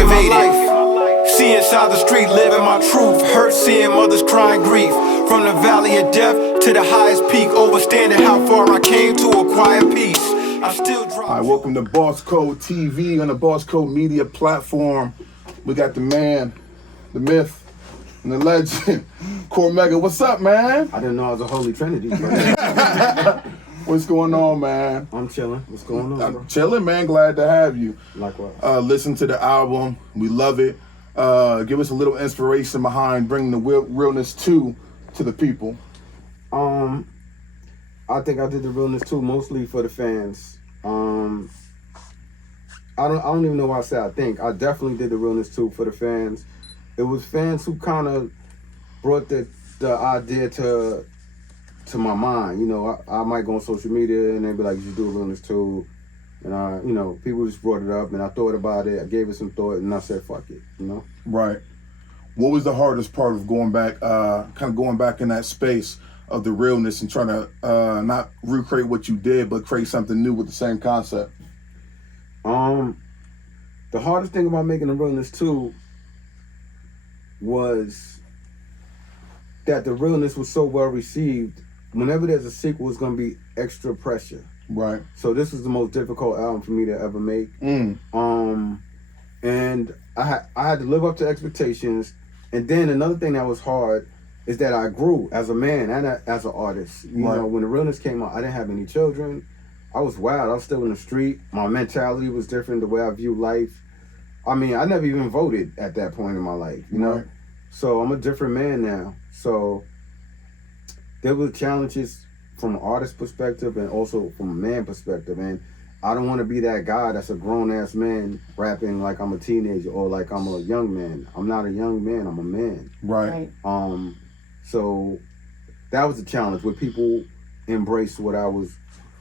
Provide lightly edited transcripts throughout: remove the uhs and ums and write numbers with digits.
excavated. See inside the street, living my truth. Hurt seeing mothers crying grief. From the valley of death to the highest peak, overstanding how far I came to acquire peace. I still drive. All right, welcome to Boss Code TV on the Boss Code Media platform. We got the man, the myth, and the legend, CORMEGA. What's up, man? I didn't know I was a holy trinity. What's going on, man? I'm chilling. What's going on, bro? I'm chilling, man. Glad to have you. Likewise. Listen to the album. We love it. Give us a little inspiration behind bringing the Realness II to the people. I think I did the Realness II mostly for the fans. I don't even know why I say I think. I definitely did the Realness II for the fans. It was fans who kind of brought the idea to my mind. You know, I might go on social media and they'd be like, "You should do a Realness II," and people just brought it up and I thought about it. I gave it some thought and I said, "Fuck it," you know. Right. What was the hardest part of going back in that space of the realness and trying to not recreate what you did, but create something new with the same concept? The hardest thing about making the Realness II was that the realness was so well received. Whenever there's a sequel, it's going to be extra pressure. Right. So this was the most difficult album for me to ever make. And I had to live up to expectations. And then another thing that was hard is that I grew as a man and as an artist. You know, when the realness came out, I didn't have any children. I was wild. I was still in the street. My mentality was different, the way I view life. I mean, I never even voted at that point in my life, you know? So I'm a different man now. So there were challenges from an artist perspective and also from a man perspective. And I don't want to be that guy that's a grown-ass man rapping like I'm a teenager or like I'm a young man. I'm not a young man, I'm a man. Right. So that was the challenge. Would people embrace what I was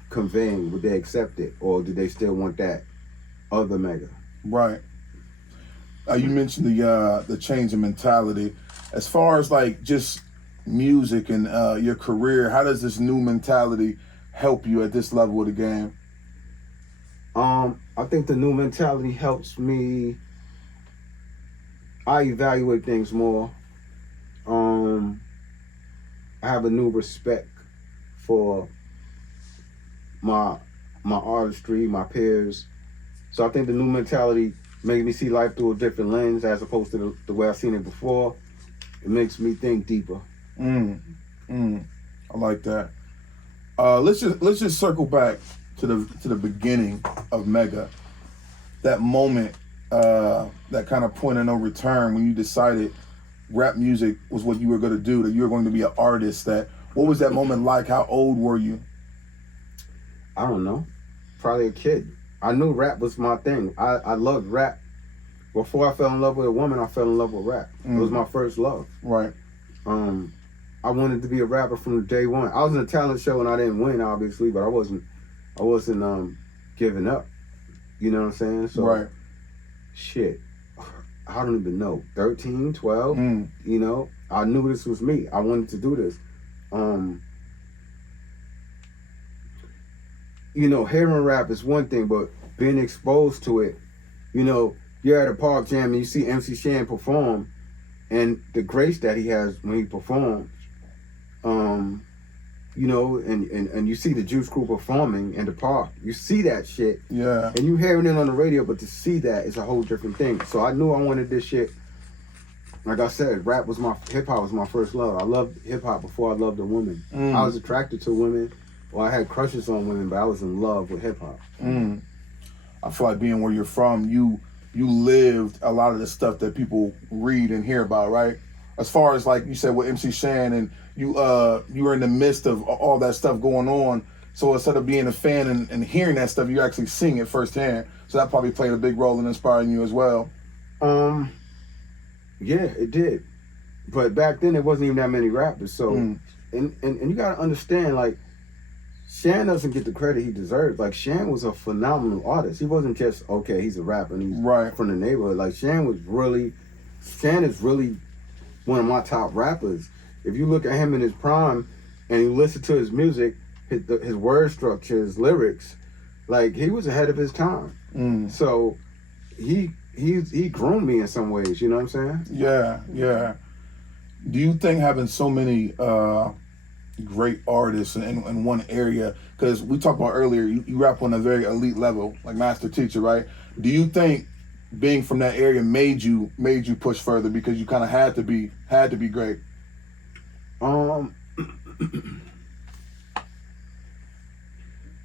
conveying? Would they accept it? Or did they still want that other Mega? Right. You mentioned the change in mentality. As far as like just music and your career, how does this new mentality help you at this level of the game? I think the new mentality helps me. I evaluate things more. I have a new respect for my artistry, my peers. So I think the new mentality makes me see life through a different lens as opposed to the way I've seen it before. It makes me think deeper. I like that. Let's just circle back to the beginning of Mega. That moment, that kind of point of no return when you decided rap music was what you were going to do, that you were going to be an artist. What was that moment like? How old were you? I don't know. Probably a kid. I knew rap was my thing. I loved rap. Before I fell in love with a woman, I fell in love with rap. It was my first love. Right. I wanted to be a rapper from day one. I was in a talent show and I didn't win, obviously, but I wasn't giving up. You know what I'm saying? So, shit, I don't even know. 13, 12, you know? I knew this was me. I wanted to do this. You know, hearing rap is one thing, but being exposed to it, you know, you're at a park jam and you see MC Shan perform and the grace that he has when he performs, you know, and you see the Juice Crew performing in the park. You see that shit. Yeah. And you hearing it on the radio, but to see that is a whole different thing. So I knew I wanted this shit. Like I said, hip-hop was my first love. I loved hip-hop before I loved a woman. I was attracted to women. Well, I had crushes on women, but I was in love with hip-hop. I feel like being where you're from, you lived a lot of the stuff that people read and hear about, right? As far as like you said with MC Shan, and you were in the midst of all that stuff going on. So instead of being a fan and hearing that stuff, you're actually seeing it firsthand. So that probably played a big role in inspiring you as well. Yeah, it did. But back then, there wasn't even that many rappers. So, and you gotta understand, like, Shan doesn't get the credit he deserves. Like, Shan was a phenomenal artist. He wasn't just, okay, he's a rapper and he's from the neighborhood. Like, Shan is really one of my top rappers. If you look at him in his prime and you listen to his music, his word structure, his lyrics, like, he was ahead of his time. So he he groomed me in some ways. You know what I'm saying? Yeah, yeah. Do you think having so many great artists in one area, because we talked about earlier, you rap on a very elite level, like master teacher, right? Do you think being from that area made you push further because you kind of had to be great?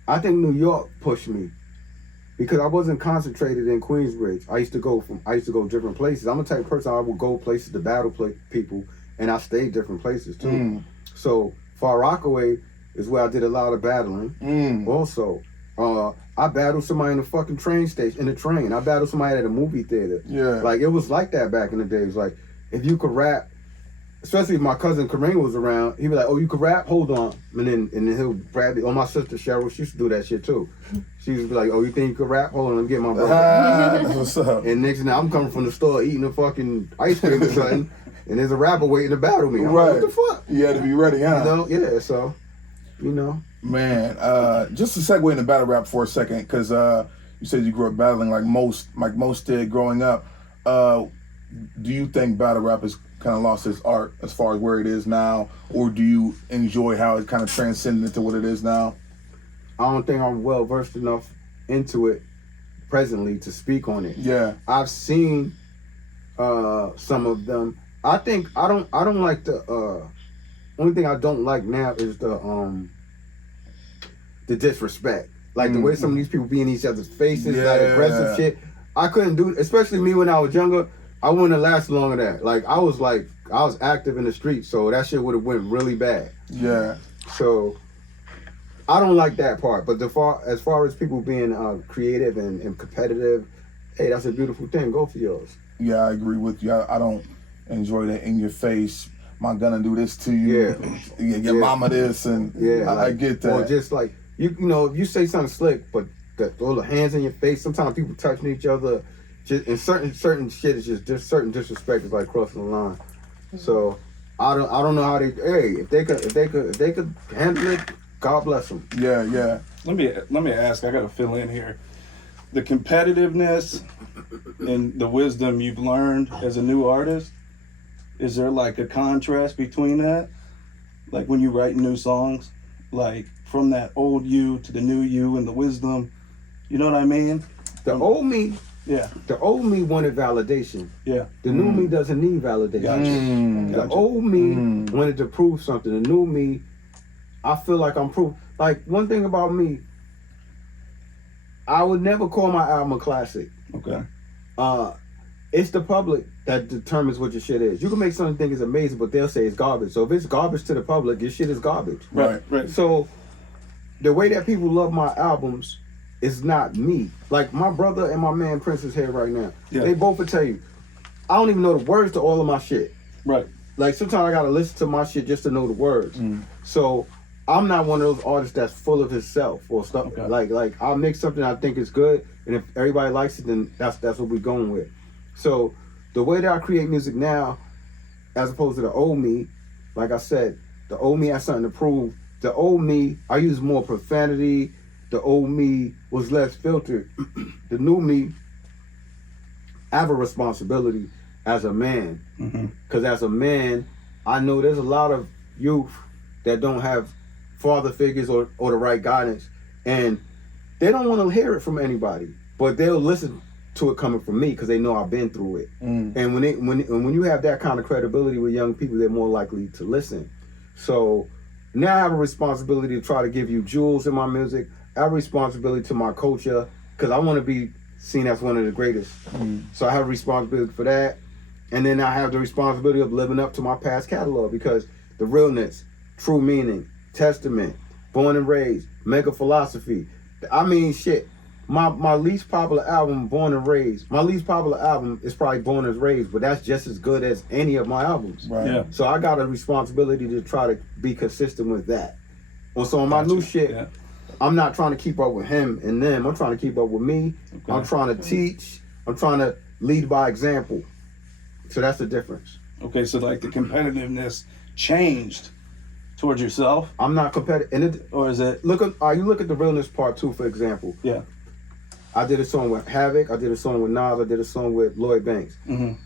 I think New York pushed me because I wasn't concentrated in Queensbridge. I used to go different places. I'm the type of person I would go places to battle people, and I stayed different places too. So Far Rockaway is where I did a lot of battling. Also, I battled somebody in the fucking train station, in the train. I battled somebody at a movie theater. Yeah. Like, it was like that back in the days. Like, if you could rap, especially if my cousin Kareem was around, he'd be like, oh, you could rap? Hold on. And then he'll grab it. Oh, my sister Cheryl, she used to do that shit too. She used to be like, oh, you think you could rap? Hold on, let me get my brother. That's what's up. And next thing I'm coming from the store eating a fucking ice cream or something, and there's a rapper waiting to battle me. I'm right. like, what the fuck? You had to be ready, huh? You know? Yeah, so, you know. Man, just to segue into battle rap for a second, because you said you grew up battling like most did growing up. Do you think battle rap has kind of lost its art as far as where it is now, or do you enjoy how it kind of transcended into what it is now? I don't think I'm well versed enough into it presently to speak on it. Yeah, I've seen some of them. I think I don't like the only thing I don't like now is the disrespect. Like the way some of these people be in each other's faces, like aggressive shit. I couldn't do it, especially me when I was younger. I wouldn't have lasted long of that. Like I was active in the streets, so that shit would have went really bad. Yeah. So I don't like that part. But as far as people being creative and competitive, hey, that's a beautiful thing. Go for yours. Yeah, I agree with you. I don't enjoy that in your face. I'm gonna do this to you. Yeah. Your mama this, and I get that. Or just like you know, if you say something slick, but all the hands in your face. Sometimes people touching each other. Just, and certain shit is just certain disrespect is like crossing the line. So I don't know how they. Hey, if they could handle it, God bless them. Yeah. Let me ask. I gotta fill in here. The competitiveness and the wisdom you've learned as a new artist. Is there like a contrast between that? Like when you write new songs, like from that old you to the new you and the wisdom. You know what I mean? The old me. Yeah. The old me wanted validation. Yeah. The new me doesn't need validation. Gotcha. The old me wanted to prove something. The new me, I feel like I'm proof. Like one thing about me, I would never call my album a classic. Okay. It's the public that determines what your shit is. You can make something think is amazing, but they'll say it's garbage. So if it's garbage to the public, your shit is garbage. Right. So the way that people love my albums is not me. Like my brother and my man Prince is here right now. Yeah. They both will tell you, I don't even know the words to all of my shit. Right. Like sometimes I gotta listen to my shit just to know the words. So I'm not one of those artists that's full of himself or stuff. Okay. Like I'll make something I think is good, and if everybody likes it, then that's what we're going with. So the way that I create music now, as opposed to the old me, like I said, the old me has something to prove. The old me, I use more profanity. The old me was less filtered. The new me, I have a responsibility as a man. Because as a man, I know there's a lot of youth that don't have father figures or the right guidance. And they don't want to hear it from anybody. But they'll listen to it coming from me because they know I've been through it. And when you have that kind of credibility with young people, they're more likely to listen. So now I have a responsibility to try to give you jewels in my music. I have a responsibility to my culture because I want to be seen as one of the greatest. So I have a responsibility for that. And then I have the responsibility of living up to my past catalog because the realness, true meaning, testament, born and raised, mega philosophy. I mean, shit. My least popular album, Born and Raised. My least popular album is probably Born and Raised, but that's just as good as any of my albums. Right. Yeah. So I got a responsibility to try to be consistent with that. And so on my new shit, I'm not trying to keep up with him and them. I'm trying to keep up with me. Okay. I'm trying to teach. I'm trying to lead by example. So that's the difference. Okay, so like the competitiveness changed towards yourself? I'm not competitive. Or is it? You look at the Realness Part 2, for example. Yeah. I did a song with Havoc, I did a song with Nas, I did a song with Lloyd Banks.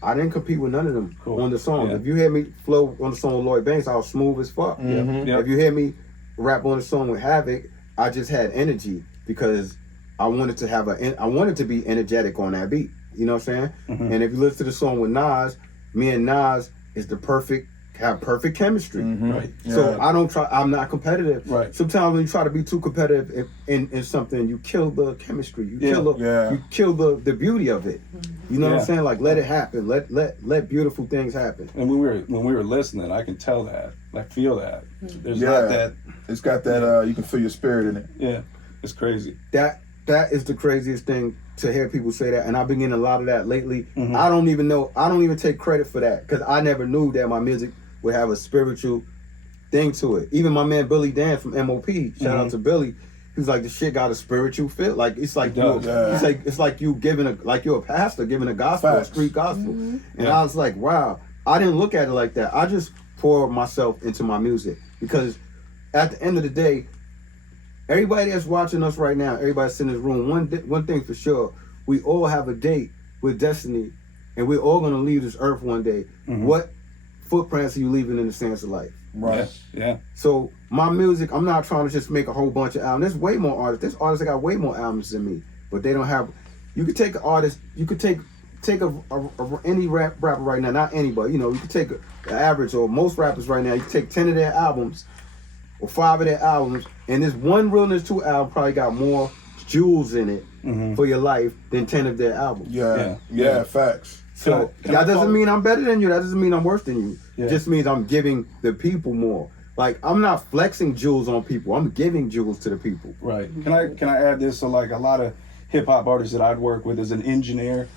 I didn't compete with none of them on the song. If you hear me flow on the song with Lloyd Banks, I was smooth as fuck. If you hear me rap on the song with Havoc, I just had energy because I wanted to be energetic on that beat. You know what I'm saying? And if you listen to the song with Nas, me and Nas have perfect chemistry. Right. So I'm not competitive. Right. Sometimes when you try to be too competitive in something, you kill the chemistry. You kill the beauty of it. You know what I'm saying? Like, let it happen. Let beautiful things happen. And when we were listening, I can tell that. I feel that. There's not that. It's got that. You can feel your spirit in it. Yeah. It's crazy. That is the craziest thing to hear people say that, and I've been getting a lot of that lately. I don't even take credit for that because I never knew that my music would have a spiritual thing to it. Even my man Billy Dan from MOP, shout out to Billy, he's like, the shit got a spiritual feel. Like it's like it's like you you're a pastor giving a gospel, a street gospel. And I was like, wow, I didn't look at it like that. I just pour myself into my music because at the end of the day, everybody that's watching us right now, everybody sitting in this room, one thing for sure, we all have a date with destiny, and we're all gonna leave this earth one day. What footprints are you leaving in the sands of life? Right. Yeah. So my music, I'm not trying to just make a whole bunch of albums. There's way more artists. There's artists that got way more albums than me, but they don't have. You could take an artist. You could take any rapper right now, not anybody. You know, you could take an average or most rappers right now. You could take 10 of their albums or 5 of their albums, and this one Realness II album probably got more jewels in it for your life than 10 of their albums. Yeah, facts. So that doesn't mean I'm better than you. That doesn't mean I'm worse than you. It just means I'm giving the people more. Like, I'm not flexing jewels on people. I'm giving jewels to the people. Right. Can I add this? So like a lot of hip hop artists that I'd work with as an engineer,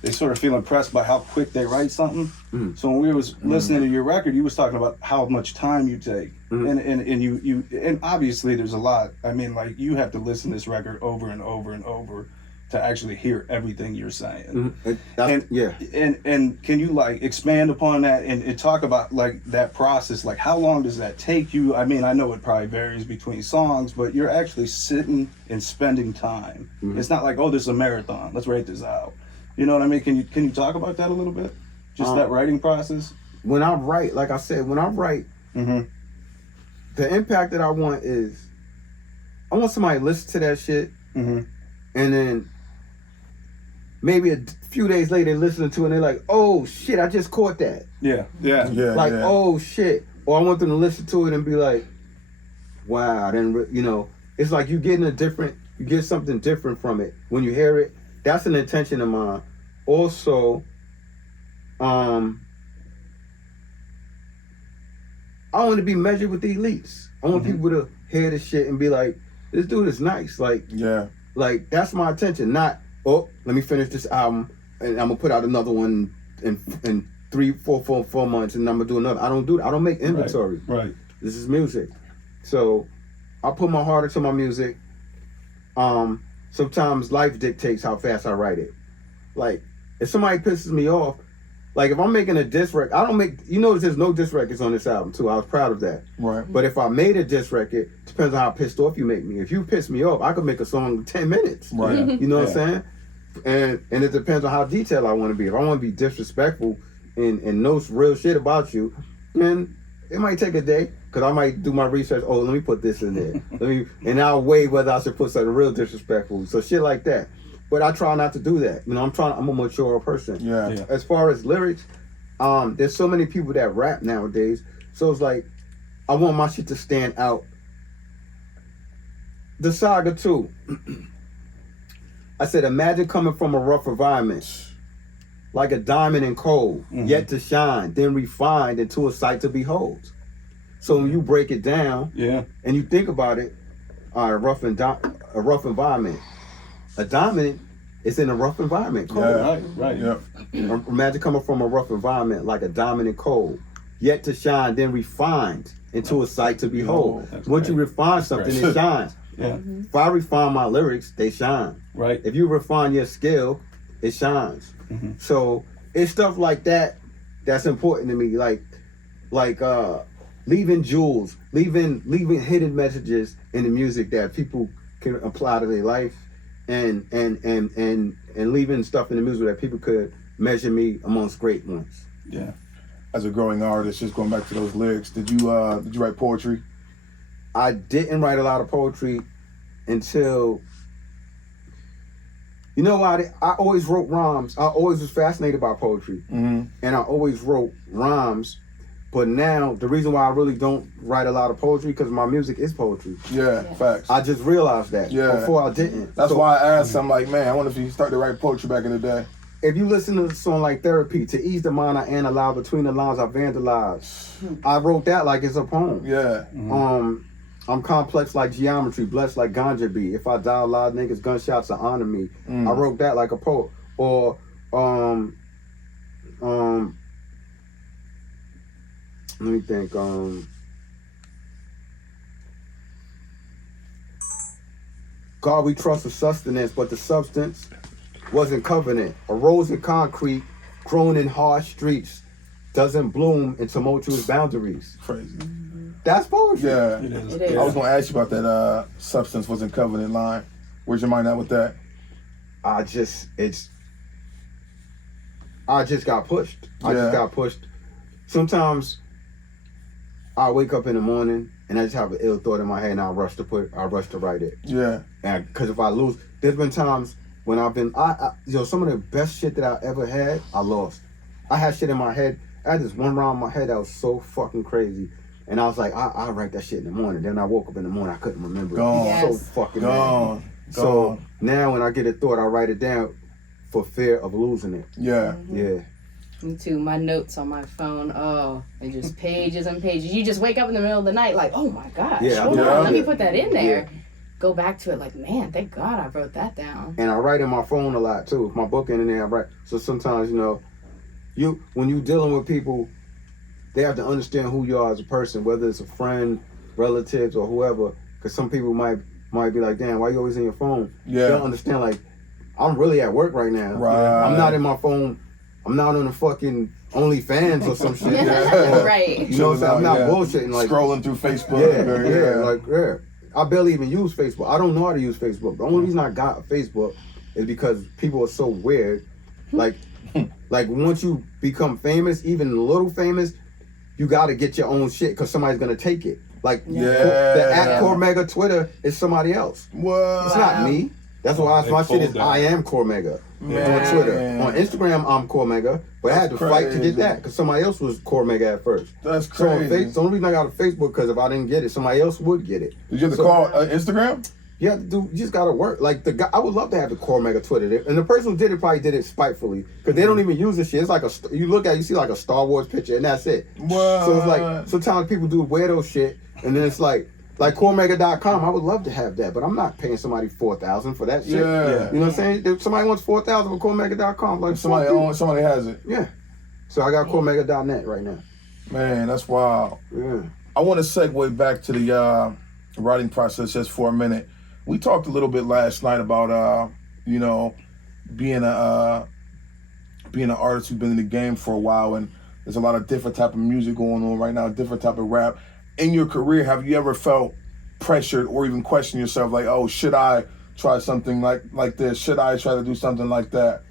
they sort of feel impressed by how quick they write something. So when we was listening to your record, you was talking about how much time you take. And you and obviously there's a lot. I mean, like, you have to listen to this record over and over and over to actually hear everything you're saying. And can you like expand upon that and talk about like that process? Like, how long does that take you? I mean, I know it probably varies between songs, but you're actually sitting and spending time. It's not like, oh, this is a marathon, let's write this out. You know what I mean? Can you talk about that a little bit? Just that writing process? When I write, like I said, the impact that I want is, I want somebody to listen to that shit, and then maybe a few days later listening to it and they're like, oh shit, I just caught that. Oh shit. Or I want them to listen to it and be like, wow, then, you know, it's like you get something different from it. When you hear it, that's an intention of mine. Also, I want to be measured with the elites. I want people to hear this shit and be like, this dude is nice. Like, like, that's my intention. Not, oh, let me finish this album and I'm gonna put out another one in 3, 4 months and I'm gonna do another. I don't make inventory. Right. This is music. So I put my heart into my music. Sometimes life dictates how fast I write it. Like, if somebody pisses me off, like if I'm making a diss record, you notice there's no diss records on this album too. I was proud of that. Right. But if I made a diss record, depends on how pissed off you make me. If you piss me off, I could make a song in 10 minutes. Right. You know what I'm saying? And it depends on how detailed I want to be. If I want to be disrespectful and know real shit about you, then it might take a day. Cause I might do my research. Oh, let me put this in there. And I'll weigh whether I should put something real disrespectful. So shit like that. But I try not to do that. You know, I'm a mature person. Yeah. As far as lyrics, there's so many people that rap nowadays. So it's like, I want my shit to stand out. The Saga 2. I said, imagine coming from a rough environment, like a diamond in coal, yet to shine, then refined into a sight to behold. So when you break it down, and you think about it, a rough environment. A diamond is in a rough environment. Cold. Right. Imagine coming from a rough environment like a diamond in coal, yet to shine, then refined into a sight to behold. Once you refine something, it shines. If I refine my lyrics, they shine. Right. If you refine your skill, it shines. So it's stuff like that that's important to me. Like leaving jewels, leaving hidden messages in the music that people can apply to their life. and leaving stuff in the music that people could measure me amongst great ones. Yeah. As a growing artist, just going back to those lyrics, did you write poetry? I didn't write a lot of poetry until, you know what? I always wrote rhymes. I always was fascinated by poetry, and I always wrote rhymes. But now the reason why I really don't write a lot of poetry because my music is poetry. Yeah, facts. I just realized that. Yeah. Before I didn't. That's So, why I asked. I'm like, man, I wonder if you started to write poetry back in the day. if you listen to a song like Therapy, to ease the mind I analyze, between the lines I vandalize. I wrote that like it's a poem. Yeah. I'm complex like geometry, blessed like ganja be. If I die a lot of niggas, gunshots will honor me. I wrote that like a poet. Or let me think. God, we trust the sustenance, but the substance wasn't covenant. A rose in concrete, grown in harsh streets, doesn't bloom in tumultuous boundaries. Crazy. That's poetry. Yeah. It is. It is. I was gonna ask you about that substance wasn't covenant line. Where's your mind at with that? I just got pushed. I Yeah. just got pushed. Sometimes I wake up in the morning and I just have an ill thought in my head and I rush to write it. Yeah. And because if I lose, there's been times when I've been, some of the best shit that I ever had, I lost. I had shit in my head. I had this one rhyme in my head that was so fucking crazy. And I was like, I'll write that shit in the morning. Then I woke up in the morning, I couldn't remember Gone. it. Yes. So fucking mad. Gone. So now when I get a thought, I write it down for fear of losing it. Yeah. Yeah. Me too. My notes on my phone, they're just pages and pages. You just wake up in the middle of the night like, oh my gosh, Yeah, hold yeah, on, let me yeah. put that in there. Go back to it like, man, thank God I wrote that down. And I write in my phone a lot too. If my book in there, I write. So sometimes, when you dealing with people, they have to understand who you are as a person, whether it's a friend, relatives, or whoever. Because some people might be like, damn, why you always in your phone? Yeah. They don't understand, like, I'm really at work right now. Right. I'm not in my phone. I'm not on the fucking OnlyFans or some shit. Right. You know what I'm saying? I'm not Yeah. bullshitting. Like, Scrolling through Facebook. yeah. I barely even use Facebook. I don't know how to use Facebook. The only reason I got Facebook is because people are so weird. Like once you become famous, even a little famous, you got to get your own shit because somebody's gonna take it. Like Yeah. the @CORMEGA Twitter is somebody else. What? It's not me. That's why They my shit is fold that. I am CORMEGA Man. on Twitter. On Instagram, I'm CORMEGA, but I had to That's fight to crazy. get that because somebody else was CORMEGA at first. That's So on crazy. the only reason I got a Facebook because if I didn't get it, somebody else would get it. Did you have to So- call Instagram? You have to do. You just gotta work. Like the guy, I would love to have the CORMEGA Twitter, and the person who did it probably did it spitefully because they don't even use this shit. It's like you look at, you see like a Star Wars picture, and that's it. What? So it's like sometimes people do weirdo shit, and then it's like CORMEGA.com. I would love to have that, but I'm not paying somebody $4,000 for that shit. Yeah. You know what I'm saying? If somebody wants $4,000 for CORMEGA.com, like Somebody fuck you. owns, somebody has it. Yeah. So I got CORMEGA.net right now. Man, that's wild. Yeah. I want to segue back to the writing process just for a minute. We talked a little bit last night about being an artist who's been in the game for a while, and there's a lot of different type of music going on right now, different type of rap. In your career, have you ever felt pressured or even questioned yourself, like, oh, should I try something like this? Should I try to do something like that?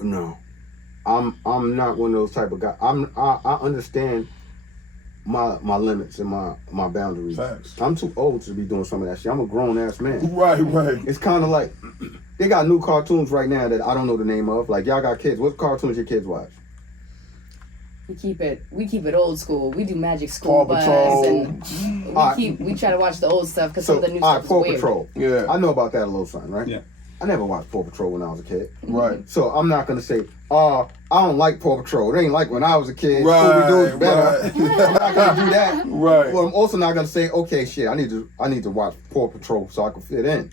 No. I'm not one of those type of guys. I understand my limits and my boundaries. Facts. I'm too old to be doing some of that shit. I'm a grown ass man. Right. It's kind of like they got new cartoons right now that I don't know the name of. Like y'all got kids. What cartoons your kids watch? We keep it old school. We do Magic School Paw Bus, Patrol. and we try to watch the old stuff because some of the new stuff is Paw weird. Patrol. Yeah. I know about that a little something, right? Yeah. I never watched Paw Patrol when I was a kid. Right. So I'm not gonna say, I don't like Paw Patrol. It ain't like when I was a kid. Right, Scooby-Doo is better. right. I'm not gonna do that. Right. Well, I'm also not gonna say, okay, shit, I need to watch Paw Patrol so I can fit in.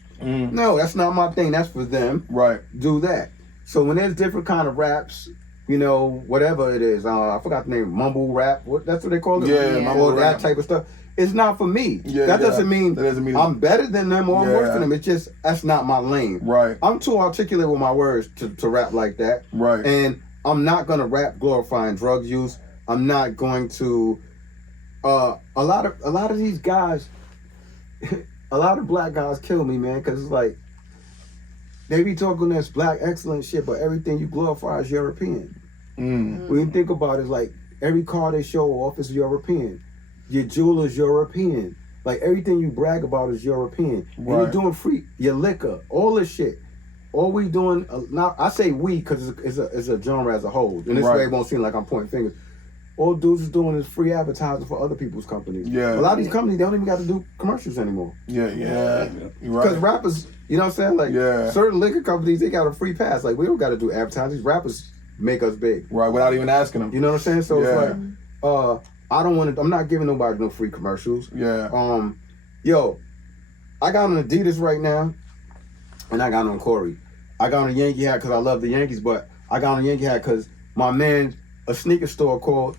No, that's not my thing. That's for them. Right. Do that. So when there's different kind of raps, whatever it is, I forgot the name, mumble rap. That's what they call it. Yeah, Yeah. mumble Or that rap. type of stuff. It's not for me. Yeah, that yeah. doesn't mean That doesn't mean- I'm better than them or I'm worse Yeah. than them. It's just that's not my lane. Right. I'm too articulate with my words to rap like that. Right. And I'm not gonna rap glorifying drug use. I'm not going to. A lot of these guys, a lot of black guys kill me, man, because it's like, they be talking this black excellent shit, but everything you glorify is European. When you think about it, it's like, every car they show off is European. Your jeweler's European. Like, everything you brag about is European. And you're doing free, your liquor, all this shit. All we doing, now I say we because it's a genre as a whole. And this way it won't seem like I'm pointing fingers. All dudes is doing is free advertising for other people's companies. Yeah. A lot of these companies, they don't even got to do commercials anymore. Yeah. You're Because right. rappers, you know what I'm saying? Like, certain liquor companies, they got a free pass. Like, we don't got to do advertising. These rappers make us big. Right, without even asking them. You know what I'm saying? So it's like, I don't want to, I'm not giving nobody no free commercials. Yeah. Yo, I got on Adidas right now, and I got on Corey. I got on a Yankee hat because I love the Yankees, but I got on a Yankee hat because my man, a sneaker store called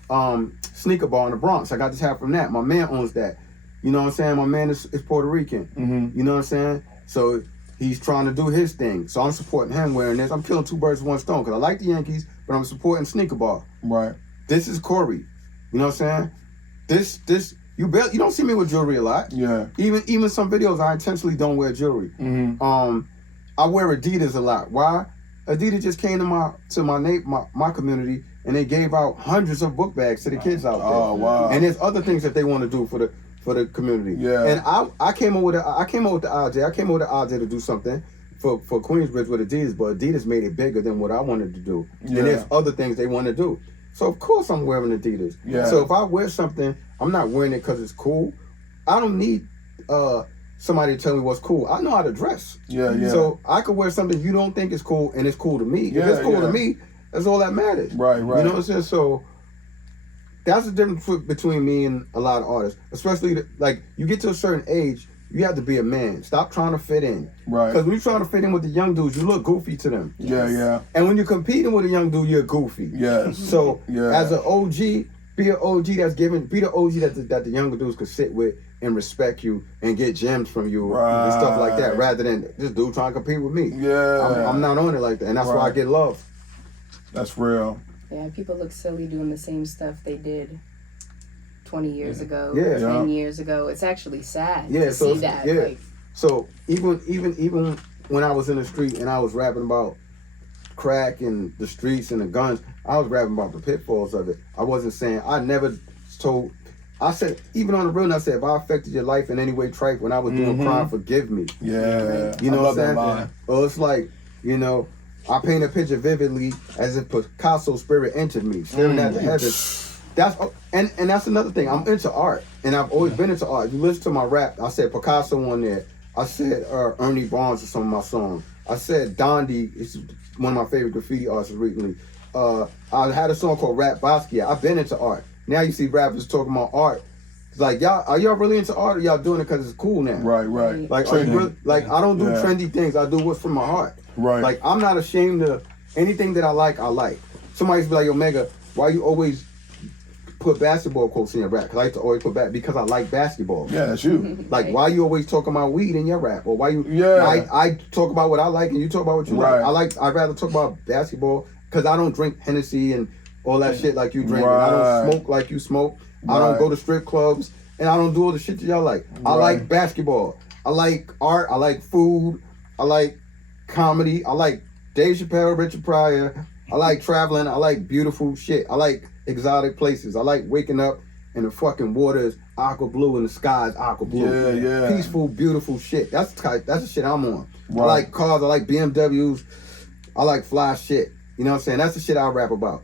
Sneaker Bar in the Bronx. I got this hat from that. My man owns that. You know what I'm saying? My man is Puerto Rican. You know what I'm saying? So he's trying to do his thing. So I'm supporting him wearing this. I'm killing two birds with one stone because I like the Yankees, but I'm supporting Sneaker Bar. Right. This is Corey. You know what I'm saying? This you don't see me with jewelry a lot. Yeah. Even some videos I intentionally don't wear jewelry. I wear Adidas a lot. Why? Adidas just came to my community and they gave out hundreds of book bags to the kids out there. Oh wow. And there's other things that they want to do for the community. Yeah. And I came up with the idea. I came up with the idea to do something for Queensbridge with Adidas, but Adidas made it bigger than what I wanted to do. Yeah. And there's other things they want to do. So of course I'm wearing Adidas. Yeah. So if I wear something, I'm not wearing it because it's cool. I don't need somebody to tell me what's cool. I know how to dress. Yeah. So I could wear something you don't think is cool and it's cool to me. Yeah, if it's cool to me, that's all that matters. Right. You know what I'm saying? So that's the difference between me and a lot of artists. Especially, like, you get to a certain age, you have to be a man. Stop trying to fit in. Right. Because when you're trying to fit in with the young dudes, you look goofy to them. Yeah. And when you're competing with a young dude, you're goofy. Yes. So as an OG, be an OG be the OG that the younger dudes could sit with and respect you and get gems from you and stuff like that, rather than this dude trying to compete with me. Yeah. I'm not on it like that, and that's why I get love. That's real. Yeah, people look silly doing the same stuff they did 20 years ago, Yeah. 10 years ago. It's actually sad to so see that. yeah. Like, So even when I was in the street and I was rapping about crack and the streets and the guns, I was rapping about the pitfalls of it. I wasn't saying, I said, even on the real, I said, if I affected your life in any way, tripe, when I was doing crime, forgive me. Yeah. You know I love what I'm saying? that line. Well, it's like, you know, I paint a picture vividly as if Picasso's spirit entered me, staring at the heavens. And that's another thing. I'm into art, and I've always been into art. If you listen to my rap, I said Picasso on there. I said Ernie Barnes or some of my songs. I said Dondi is one of my favorite graffiti artists recently. I had a song called Rap Basquiat. I've been into art. Now you see rappers talking about art. It's like, are y'all really into art, or y'all doing it because it's cool now? Right. Like, I don't do trendy things. I do what's from my heart. Right. Like, I'm not ashamed of anything that I like. Somebody's be like, yo, Mega, why you always put basketball quotes in your rap? Because I like to always put back because I like basketball. Yeah, that's you. Like, why you always talking about weed in your rap? Or why you? Yeah. I talk about what I like and you talk about what you like. I'd rather talk about basketball because I don't drink Hennessy and all that shit like you drink. Right. I don't smoke like you smoke. I don't go to strip clubs and I don't do all the shit that y'all like. I like basketball. I like art. I like food. I like comedy. I like Dave Chappelle, Richard Pryor. I like traveling. I like beautiful shit. I like exotic places. I like waking up and the fucking water is aqua blue and the sky is aqua blue. Yeah. Peaceful, beautiful shit. That's the shit I'm on. Right. I like cars. I like BMWs. I like fly shit. You know what I'm saying? That's the shit I rap about.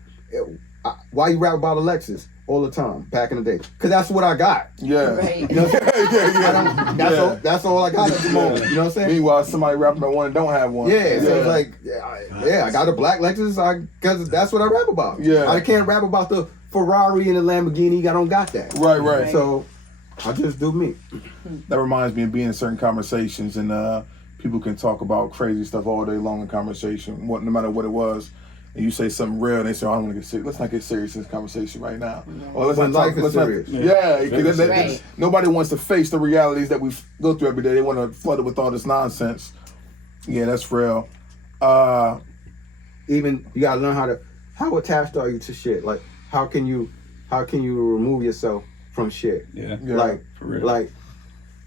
Why you rap about a Lexus all the time back in the day? Because that's what I got. Yeah. right. You know what I'm saying? That's all I got at the moment. You know what I'm saying? Meanwhile, somebody rapping about one and don't have one. So it's like, I got a black Lexus because that's what I rap about. Yeah. I can't rap about the Ferrari and the Lamborghini. I don't got that. Right. So I just do me. That reminds me of being in certain conversations and people can talk about crazy stuff all day long in conversation, no matter what it was. And you say something real, and they say, "I don't want to get serious. Let's not get serious in this conversation right now." Or let's When not life talk, is serious. Right. Nobody wants to face the realities that we go through every day. They want to flood it with all this nonsense. Yeah, that's real. Even you gotta learn how attached are you to shit? Like how can you remove yourself from shit? Yeah. Like for real.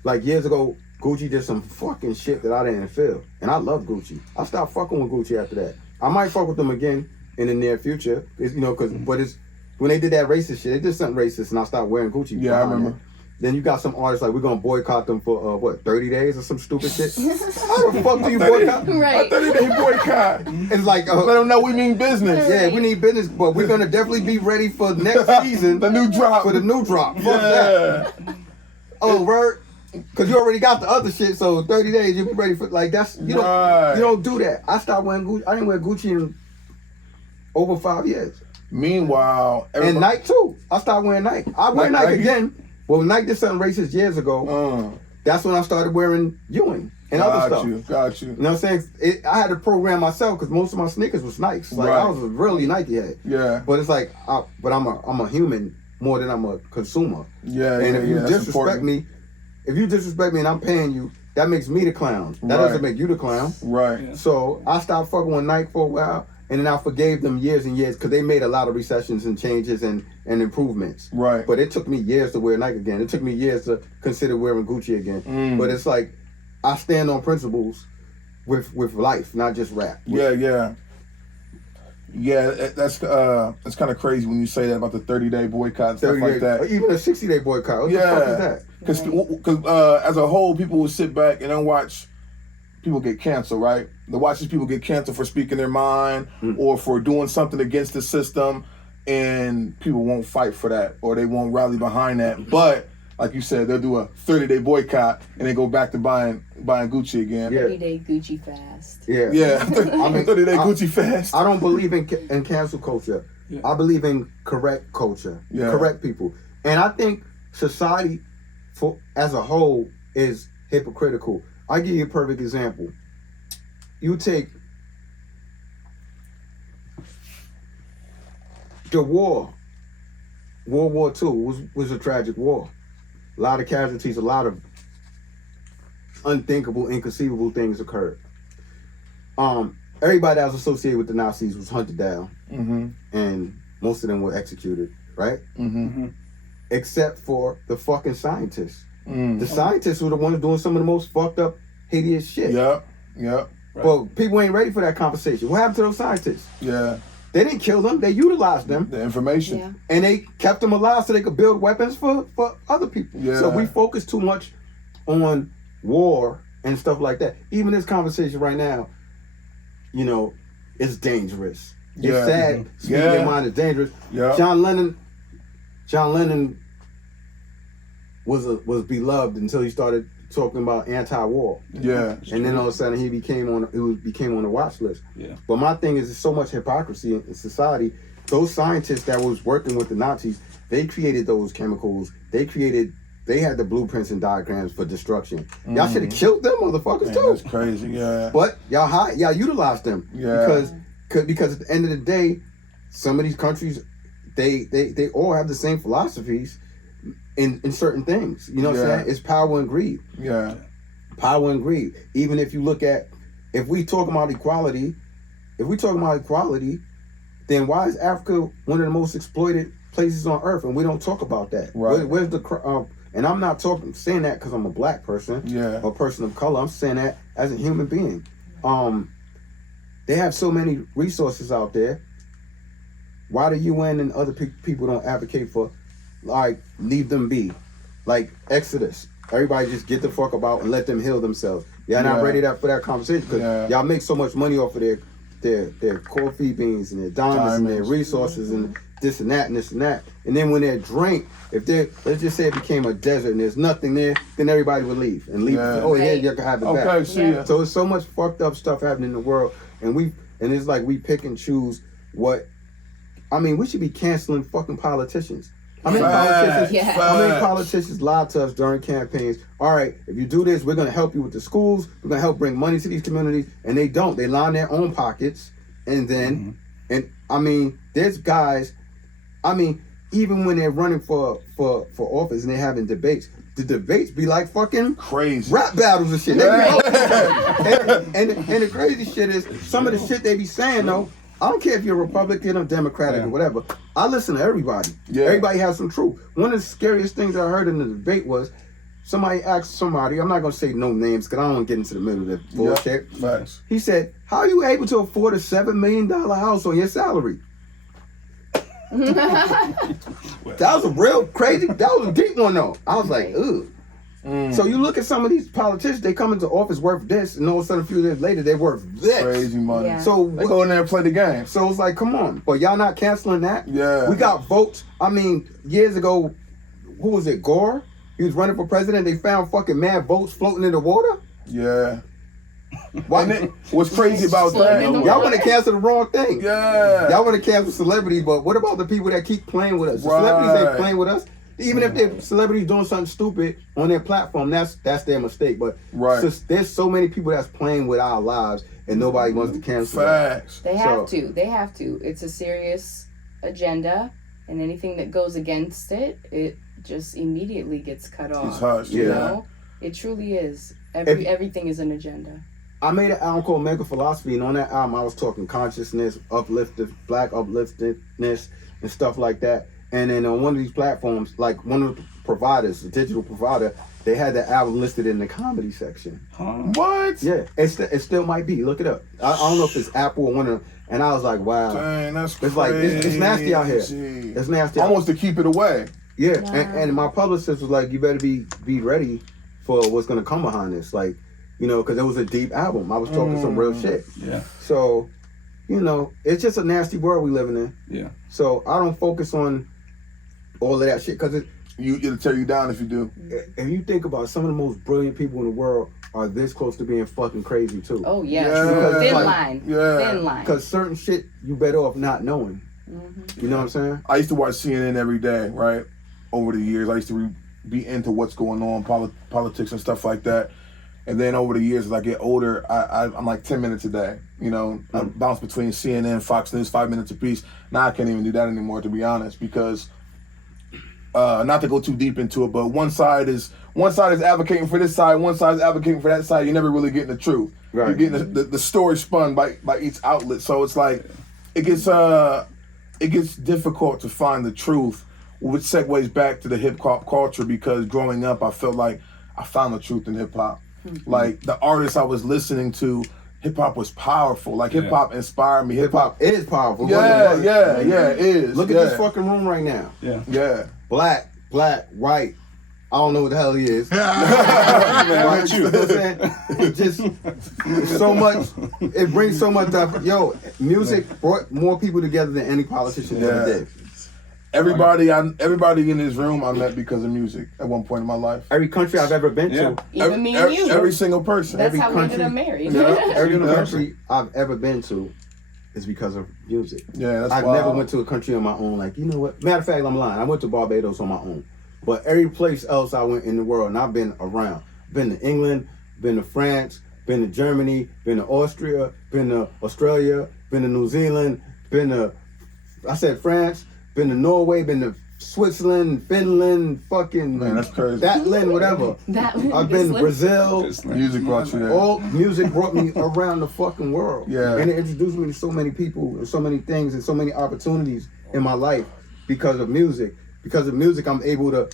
like years ago, Gucci did some fucking shit that I didn't feel. And I love Gucci. I stopped fucking with Gucci after that. I might fuck with them again in the near future. But it's when they did that racist shit, they did something racist and I stopped wearing Gucci. Yeah, I remember. That. Then you got some artists like, we're gonna boycott them for 30 days or some stupid shit. How the fuck do you boycott? Right. A 30-day boycott. It's like, Let them know we mean business. yeah, we need business, but we're gonna definitely be ready for next season. The new drop. For the new drop. Fuck that. Oh, word. Cause you already got the other shit, so 30 days you'll be ready for you don't do that. I stopped wearing Gucci. I didn't wear Gucci in over 5 years. Meanwhile, And Nike too. I stopped wearing Nike. I wear Nike again. Well, Nike did something racist years ago. That's when I started wearing Ewing and other stuff. Got you. You know what I'm saying? I had to program myself because most of my sneakers was Nikes. Like I was a really Nike head. Yeah. But it's like, I'm a human more than I'm a consumer. Yeah. And if you disrespect me, and I'm paying you, that makes me the clown. That doesn't make you the clown. Right. Yeah. So I stopped fucking with Nike for a while, and then I forgave them years and years because they made a lot of recessions and changes and improvements. Right. But it took me years to wear Nike again. It took me years to consider wearing Gucci again. But it's like I stand on principles with life, not just rap. Yeah. That's kind of crazy when you say that about the 30-day boycott and stuff like that. Or even a 60-day boycott. What the fuck is that? Because as a whole, people will sit back and then watch people get canceled, right? They watch these people get canceled for speaking their mind or for doing something against the system, and people won't fight for that or they won't rally behind that. But like you said, they'll do a 30-day boycott and then go back to buying Gucci again. 30-day Gucci fast. Yeah. 30-day Gucci fast. I don't believe in cancel culture. Yeah. I believe in correct culture, Yeah. correct people. And I think society as a whole is hypocritical. I'll give you a perfect example. You take the war. World War II was a tragic war. A lot of casualties, a lot of unthinkable, inconceivable things occurred. Everybody that was associated with the Nazis was hunted down, and most of them were executed, right? Except for the fucking scientists. The scientists were the ones doing some of the most fucked up, hideous shit. Yep. Right. Well, people ain't ready for that conversation. What happened to those scientists? Yeah. They didn't kill them. They utilized them. The information. Yeah. And they kept them alive so they could build weapons for other people. Yeah. So we focus too much on war and stuff like that. Even this conversation right now, it's dangerous. It's Yeah. sad. Speaking your mind is dangerous. Yeah. John Lennon was beloved until he started talking about anti-war. Yeah. And then all of a sudden he became on the watch list. Yeah. But my thing is, there's so much hypocrisy in society. Those scientists that was working with the Nazis, they created those chemicals. They had the blueprints and diagrams for destruction. Y'all should have killed them motherfuckers Man, too. that's crazy. Yeah. But y'all utilized them. Yeah. Because at the end of the day, some of these countries, they all have the same philosophies in certain things. You know what I'm saying? It's power and greed. Yeah. Power and greed. Even if you look at, if we talk about equality, then why is Africa one of the most exploited places on earth, and we don't talk about that? Right. Where's the and I'm not saying that because I'm a black person, Yeah. a person of color. I'm saying that as a human being. They have so many resources out there. Why the UN and other people don't advocate for, like, leave them be? Like Exodus. Everybody just get the fuck about and let them heal themselves. Y'all not ready for that conversation because y'all make so much money off of their coffee beans and their diamonds and their resources and this and that and this and that. And then when they drink, let's just say it became a desert and there's nothing there, then everybody would leave and leave. Yeah. Oh yeah, Right. you can have it Okay, back. see ya. So there's so much fucked up stuff happening in the world, and it's like we pick and choose what. I mean, we should be canceling fucking politicians. How many politicians lied to us during campaigns? All right, if you do this, we're going to help you with the schools. We're going to help bring money to these communities. And they don't. They line their own pockets. And then, and I mean, there's guys, I mean, even when they're running for office and they're having debates, the debates be like fucking Crazy. rap battles and shit. Yeah. And the crazy shit is, some of the shit they be saying, though, I don't care if you're Republican or Democratic or whatever. I listen to everybody. Yeah. Everybody has some truth. One of the scariest things I heard in the debate was somebody asked somebody, I'm not gonna say no names because I don't want to get into the middle of that bullshit. Yep, facts. He said, "How are you able to afford a $7 million house on your salary?" That was a real crazy. That was a deep one though. I was like, ugh. So you look at some of these politicians, they come into office worth this, and all of a sudden a few years later they're worth this. Crazy money. Yeah. So They go in there and play the game. So it's like, come on, but y'all not canceling that? Yeah. We got votes. I mean, years ago, who was it? Gore? He was running for president. They found fucking mad votes floating in the water. Yeah. Why? And then, what's crazy about Floating in that? the Y'all want to cancel the wrong thing. Yeah. Y'all want to cancel celebrities, but what about the people that keep playing with us? The celebrities ain't playing with us. Even if they're celebrities doing something stupid on their platform, that's their mistake. But there's so many people that's playing with our lives, and nobody wants to cancel. Facts. They have to. They have to. It's a serious agenda, and anything that goes against it, it just immediately gets cut off. It's hushed. You Yeah. know? It truly is. Everything is an agenda. I made an album called Mega Philosophy, and on that album I was talking consciousness, black upliftedness, and stuff like that. And then on one of these platforms, like one of the providers, the digital provider, they had the album listed in the comedy section. What? Yeah, it still might be. Look it up. I don't know if it's Apple or one of them. And I was like, wow. Dang, that's It's like, it's nasty out here. It's nasty. Almost to keep it away. Yeah, Wow. and my publicist was like, you better be ready for what's going to come behind this. Like, you know, because it was a deep album. I was talking some real shit. Yeah. So, you know, it's just a nasty world we living in. Yeah. So I don't focus on all of that shit because It'll tear you down if you do. if you think about it, some of the most brilliant people in the world are this close to being fucking crazy too. Oh yeah, Yeah. thin Like, line. yeah. Thin line. Because certain shit you better off not knowing. You know what I'm saying? I used to watch CNN every day, right? Over the years, I used to be into what's going on, politics and stuff like that. And then over the years, as I get older, I'm like 10 minutes a day. You know, I bounce between CNN, Fox News, 5 minutes apiece. Now I can't even do that anymore, to be honest, because not to go too deep into it, but one side is advocating for this side, one side is advocating for that side. You're never really getting the truth. Right. You're getting the story spun by each outlet. So it's like it gets difficult to find the truth, which segues back to the hip hop culture, because growing up I felt like I found the truth in hip hop. Like the artists I was listening to, hip hop was powerful. Like hip hop inspired me. Hip hop is powerful. Yeah, it is. Look at this fucking room right now. Yeah. Black, white. I don't know what the hell he is. Right, you. know what I'm saying? It just it's so much. It brings so much up. Yo, music brought more people together than any politician ever did. Everybody in this room I met because of music at one point in my life. Every country I've ever been to. Even me and you. Every single person. That's every how we ended country- up married. Every country I've ever been to is because of music. Yeah, that's I've wild. never went to a country on my own. Like, you know what? Matter of fact, I'm lying. I went to Barbados on my own. But every place else I went in the world, and I've been around. Been to England, been to France, been to Germany, been to Austria, been to Australia, been to New Zealand, been to, I said France, been to Norway, been to Switzerland, Finland, fucking Man, that's crazy. Thatland, whatever. I've been to Brazil. Music brought you there. All music brought me around the fucking world. Yeah. And it introduced me to so many people and so many things and so many opportunities in my life because of music. Because of music, I'm able to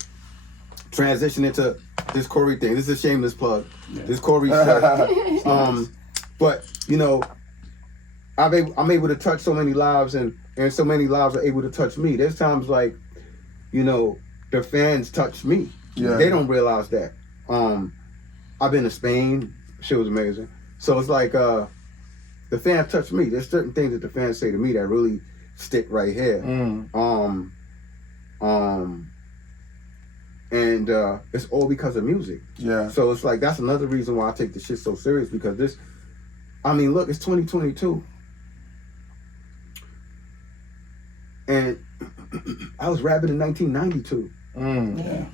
transition into this Corey thing. This is a shameless plug. This Corey stuff. But, you know, I'm able to touch so many lives and so many lives are able to touch me. There's times like, you know, the fans touch me. Yeah. They don't realize that. I've been to Spain. Shit was amazing. So it's like the fans touch me. There's certain things that the fans say to me that really stick right here. And it's all because of music. Yeah. So it's like that's another reason why I take this shit so serious, because this, I mean, look, it's 2022. And I was rapping in 1992.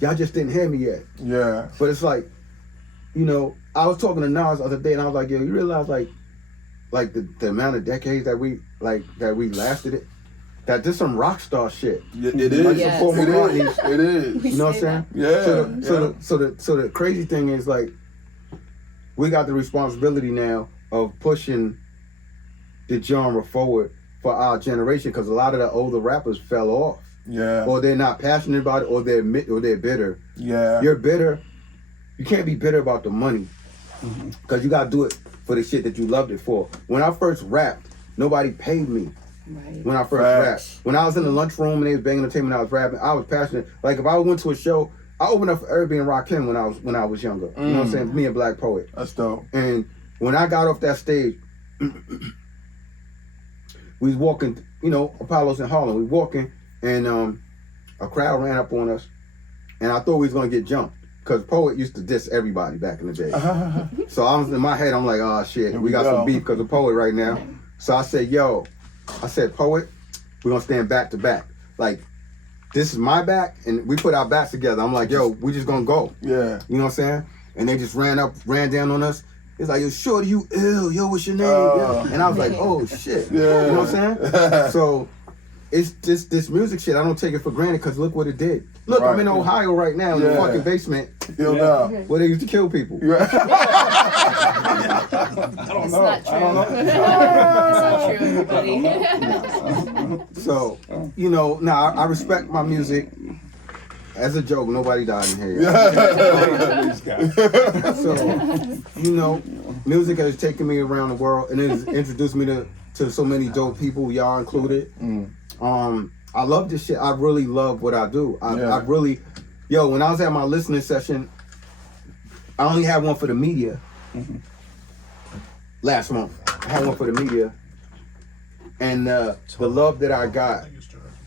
Y'all just didn't hear me yet. Yeah. But it's like, you know, I was talking to Nas the other day, and I was like, yo, you realize like the amount of decades that we lasted it? That this some rock star shit. It is. Like Yes. some Paul McCartney. It is. You know what I'm saying? Yeah. So the crazy thing is, like, we got the responsibility now of pushing the genre forward for our generation, because a lot of the older rappers fell off. Yeah. Or they're not passionate about it, or they're bitter. Yeah. You're bitter you can't be bitter about the money, because you gotta do it for the shit that you loved it for. When I first rapped, nobody paid me. Right. When I first rapped, when I was in the lunchroom and they was banging the table and I was rapping, I was passionate. Like if I went to a show, I opened up for Irby and Rakim when I was younger. You know what I'm saying? Me and Black Poet. That's dope. And when I got off that stage, we was walking, you know, Apollo's in Harlem. We walking, and a crowd ran up on us, and I thought we was gonna get jumped, because Poet used to diss everybody back in the day. So I was in my head, I'm like, oh shit, we got some beef because of Poet right now. So I said, Poet, we're gonna stand back to back. Like, this is my back, and we put our backs together. I'm like, yo, we just gonna go. Yeah. You know what I'm saying? And they just ran down on us. It's like, yo, shorty, you ill. Yo, what's your name? Yeah. And I was like, oh, shit. Yeah. You know what I'm saying? So it's just this music shit. I don't take it for granted, because look what it did. Look, I'm in Ohio right now in the fucking basement where they used to kill people. Yeah. I don't know. It's not true, everybody. So, you know, now I respect my music. As a joke, nobody died in here. So, you know, music has taken me around the world, and it has introduced me to so many dope people, y'all included. I love this shit. I really love what I do. I really, when I was at my listening session, I only had one for the media. Last month, I had one for the media, and the love that I got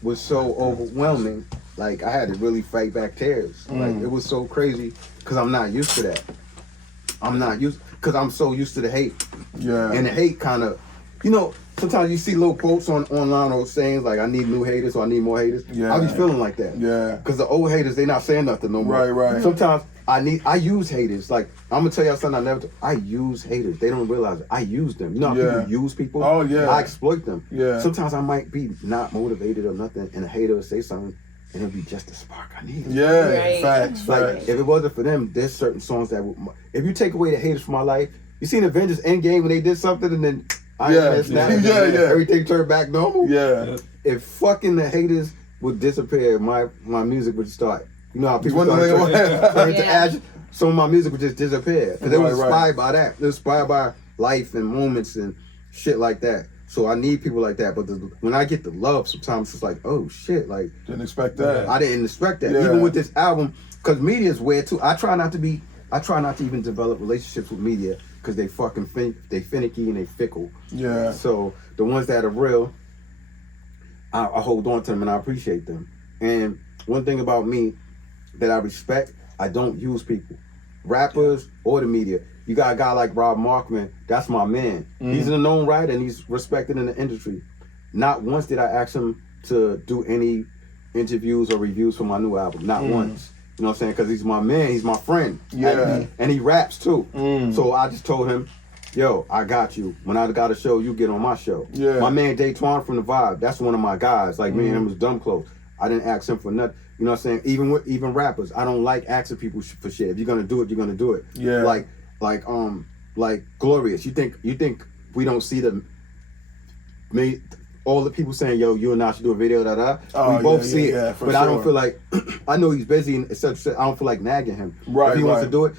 was so overwhelming. Like, I had to really fight back tears. Like, it was so crazy, because I'm not used to that. Because I'm so used to the hate. Yeah. And the hate kind of, you know, sometimes you see little quotes online or sayings like, I need new haters or I need more haters. Yeah. I be feeling like that. Yeah. Because the old haters, they not saying nothing no more. Right. Sometimes I use haters. Like, I'm going to tell y'all something I use haters. They don't realize it. I use them. You know how people use people? Oh, yeah. I exploit them. Yeah. Sometimes I might be not motivated or nothing, and a hater will say something, and it'll be just the spark I need. Yeah, Right. facts. Like, if it wasn't for them, there's certain songs that would, if you take away the haters from my life, you seen Avengers Endgame when they did something and then everything turned back normal? Yeah. If fucking the haters would disappear, my music would start, you know how people When start they- turn into ash, some of my music would just disappear. Because it was Right, inspired by that. It was inspired by life and moments and shit like that. So I need people like that. But when I get the love, sometimes it's like, oh shit, like, Didn't expect that. I didn't expect that. Yeah. Even with this album, because media is weird too. I try not to even develop relationships with media, because they fucking they finicky and they fickle. Yeah. So the ones that are real, I hold on to them and I appreciate them. And one thing about me that I respect, I don't use people, rappers or the media. You got a guy like Rob Markman, that's my man. He's a known writer and he's respected in the industry. Not once did I ask him to do any interviews or reviews for my new album. Not once. You know what I'm saying? Because he's my man, he's my friend. Yeah. And he raps too. So I just told him, yo, I got you. When I got a show, you get on my show. Yeah. My man Daytwan from The Vibe, that's one of my guys. Like, me and him was dumb close. I didn't ask him for nothing. You know what I'm saying? Even rappers, I don't like asking people for shit. If you're gonna do it, you're gonna do it. Yeah. Like Glorious. You think we don't see all the people saying, yo, you and I should do a video, we both see it. But I don't feel like, I know he's busy and etc. I don't feel like nagging him. Right, if he wants to do it,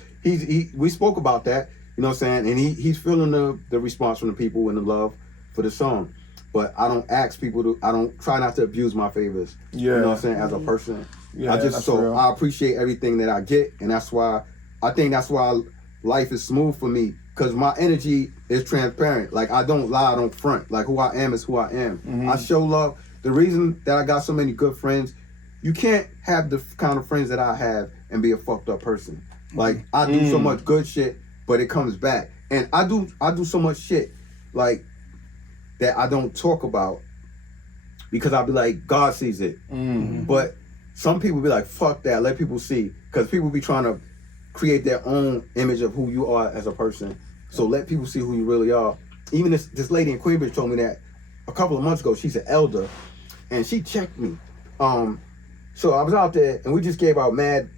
we spoke about that, you know what I'm saying? And he's feeling the response from the people and the love for the song. But I don't ask people I don't try not to abuse my favors. Yeah. You know what I'm saying? As a person. Yeah, that's real. I appreciate everything that I get, and that's why life is smooth for me, because my energy is transparent. Like, I don't lie, I don't front. Like, who I am is who I am. I show love. The reason that I got so many good friends, you can't have the kind of friends that I have and be a fucked up person. Like, I do so much good shit, but it comes back. And I do so much shit, like, that I don't talk about, because I'll be like, God sees it. But some people be like, fuck that, let people see. Because people be trying to create their own image of who you are as a person. So let people see who you really are. Even this lady in Queensbridge told me that a couple of months ago. She's an elder, and she checked me. So I was out there, and we just gave out mad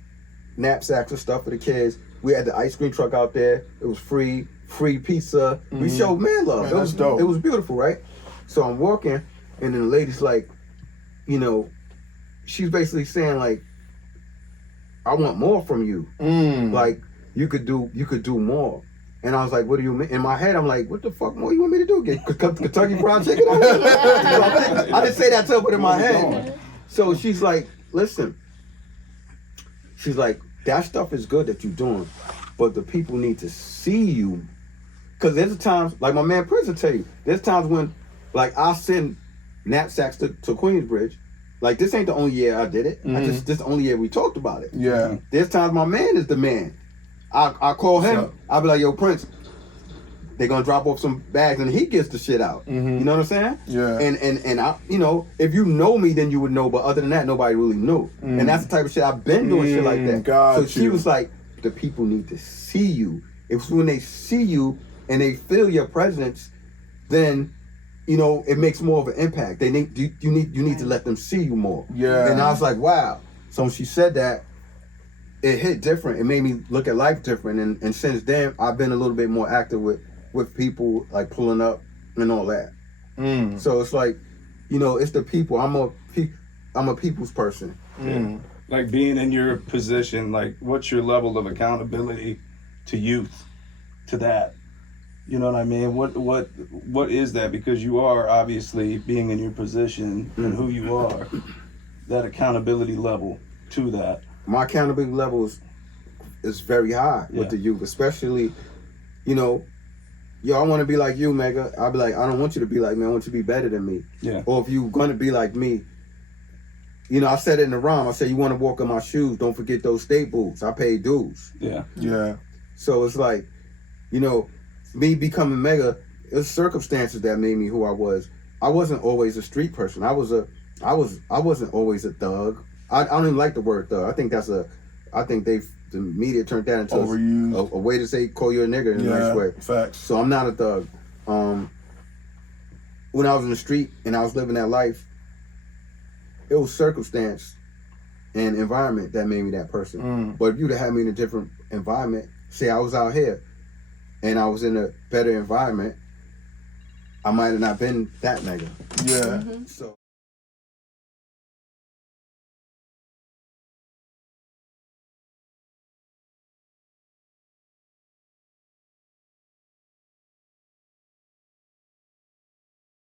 knapsacks and stuff for the kids. We had the ice cream truck out there. It was free pizza. We showed man love. Man, that's dope. It was beautiful, right? So I'm walking, and then the lady's like, you know, she's basically saying, like, I want more from you. Like, you could do more. And I was like, what do you mean? In my head, I'm like, what the fuck more you want me to do? Get Kentucky Fried Chicken? I didn't say that to her, but in my head. So she's like, listen. She's like, that stuff is good that you're doing, but the people need to see you. Because there's times, like my man Prince will tell you, there's times when, like, I'll send knapsacks to Queensbridge. Like, this ain't the only year I did it. This the only year we talked about it. Yeah. There's times my man is the man. I call him. I'll be like, yo, Prince, they're gonna drop off some bags, and he gets the shit out. You know what I'm saying? Yeah. And I, you know, if you know me, then you would know. But other than that, nobody really knew. And that's the type of shit I've been doing, shit like that. So she was like, the people need to see you. If when they see you and they feel your presence, then, you know, it makes more of an impact. They need you need to let them see you more. Yeah. And I was like, wow. So when she said that, it hit different. It made me look at life different. And since then, I've been a little bit more active with people, like pulling up and all that. So it's like, you know, it's the people. I'm a people's person. Like being in your position, like what's your level of accountability to youth, to that? You know what I mean? What is that? Because you are obviously being in your position and who you are, that accountability level to that. My accountability level is very high with the youth, especially, you know, yo, I want to be like you, Mega. I'll be like, I don't want you to be like me. I want you to be better than me. Yeah. Or if you're going to be like me, you know, I said it in the rhyme. I said, you want to walk in my shoes, don't forget those state boots. I paid dues. Yeah. Yeah. So it's like, you know, me becoming Mega, it's circumstances that made me who I was. I wasn't always a street person. I wasn't always a thug. I don't even like the word thug. I think the media turned that into overused, a way to say call you a nigga in a nice way. Facts. So I'm not a thug. When I was in the street and I was living that life, it was circumstance and environment that made me that person. But if you'd have had me in a different environment, say I was out here and I was in a better environment, I might have not been that nigga. Yeah. So